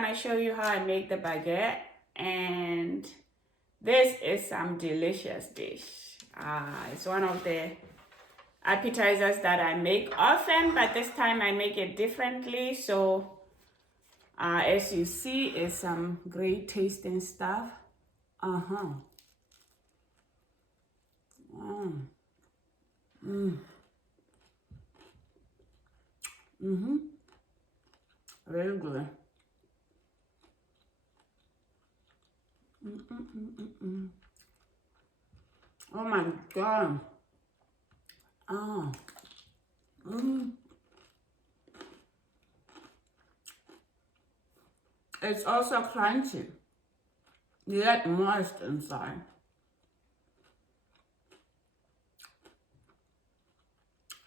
gonna show you how I make the baguette, and this is some delicious dish. It's one of the appetizers that I make often, but this time I make it differently. So as you see, it's some great tasting stuff. Very good. Oh my God. It's also crunchy, yet moist inside.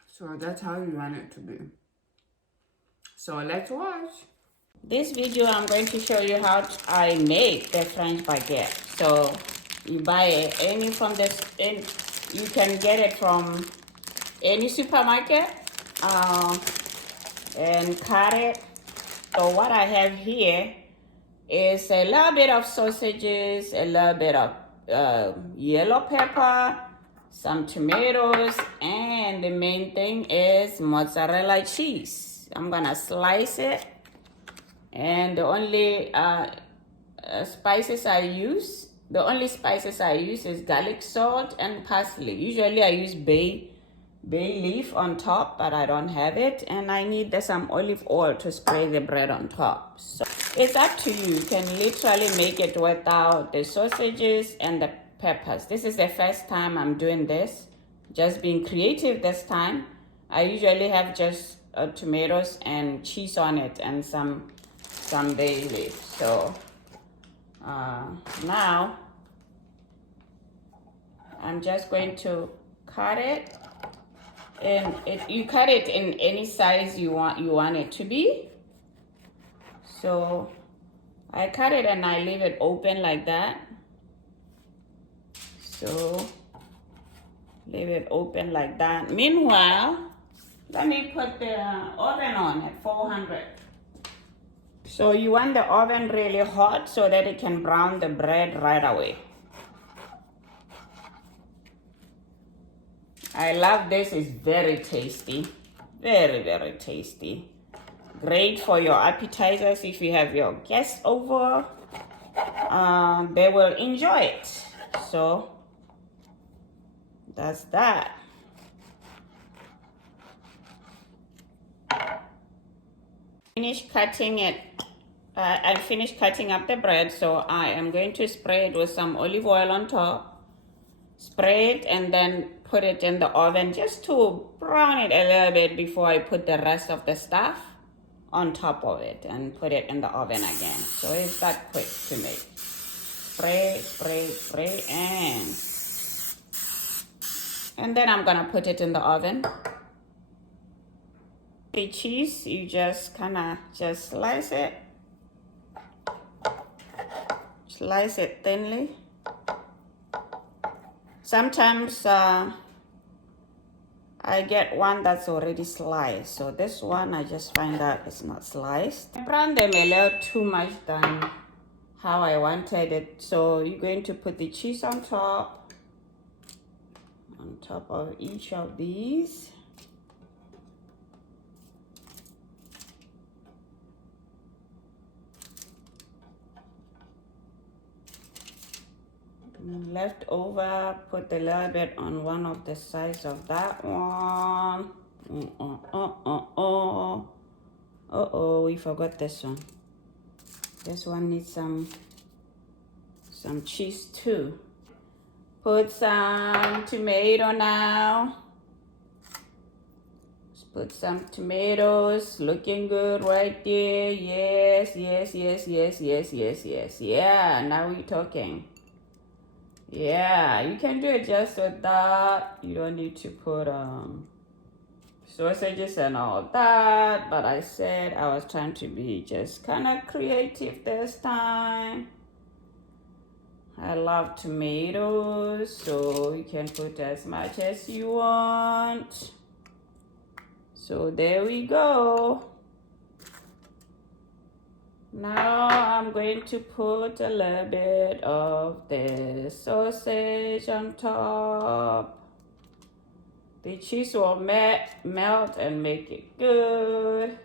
So that's how you want it to be. So let's watch. This video I'm going to show you how I make the French baguette. So you buy any from this, you can get it from any supermarket and cut it. So what I have here is a little bit of sausages, a little bit of yellow pepper, some tomatoes, and the main thing is mozzarella cheese. I'm gonna slice it, and the only spices I use is garlic salt and parsley. Usually I use bay leaf on top, but I don't have it, and I need some olive oil to spray the bread on top. So it's up to you. You can literally make it without the sausages and the peppers. This is the first time I'm doing this, just being creative this time. I usually have just tomatoes and cheese on it and some bay leaf. So now I'm just going to cut it, and you cut it in any size you want it to be. So I cut it and I leave it open like that. So leave it open like that. Meanwhile, let me put the oven on at 400. So you want the oven really hot so that it can brown the bread right away. I love this. It's very tasty. Very, very tasty. Great for your appetizers if you have your guests over. They will enjoy it. So that's that. Finish cutting it. I finished cutting up the bread, so I am going to spray it with some olive oil on top. Spray it and then put it in the oven just to brown it a little bit before I put the rest of the stuff on top of it and put it in the oven again. So it's that quick to make. Spray, spray, spray, and then I'm gonna put it in the oven. The cheese, you just just slice it. Slice it thinly. Sometimes I get one that's already sliced. So this one I just find out it's not sliced. I browned them a little too much than how I wanted it. So you're going to put the cheese on top of each of these. Left over, put a little bit on one of the sides of that one. We forgot this one. This one needs some cheese too. Put some tomato now. Put some tomatoes. Looking good right there. Yes, yes, yes, yes, yes, yes, yes. Yeah, now we're talking. Yeah, you can do it just with that. You don't need to put sausages and all that. But I said I was trying to be just kind of creative this time. I love tomatoes, so you can put as much as you want. So there we go. Now I'm going to put a little bit of the sausage on top. The cheese will melt and make it good.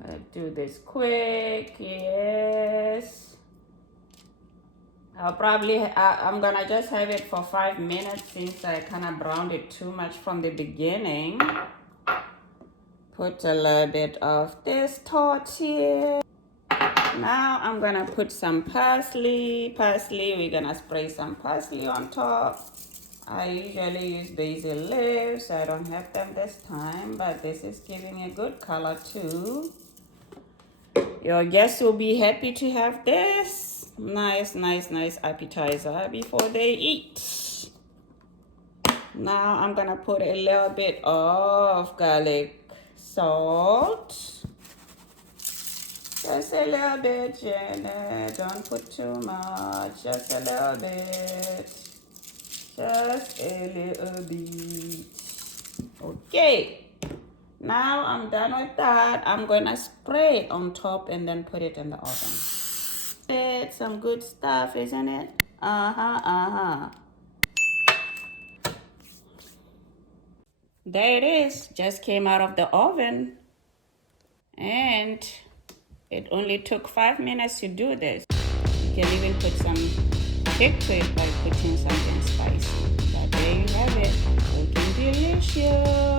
Let's do this quick. Yes. I'm gonna just have it for 5 minutes since I kind of browned it too much from the beginning. Put a little bit of this tortilla. Now I'm gonna put some parsley. We're gonna spray some parsley on top. I usually use basil leaves. I don't have them this time, but this is giving a good color too. Your guests will be happy to have this. Nice appetizer before they eat. Now I'm gonna put a little bit of garlic salt. Just a little bit, Janet. Don't put too much. Just a little bit. Just a little bit. Okay. Now I'm done with that. I'm gonna spray it on top and then put it in the oven. It's some good stuff, isn't it? There it is. Just came out of the oven. And it only took 5 minutes to do this. You can even put some kick to it by putting something spicy. But there you have it. Looking delicious.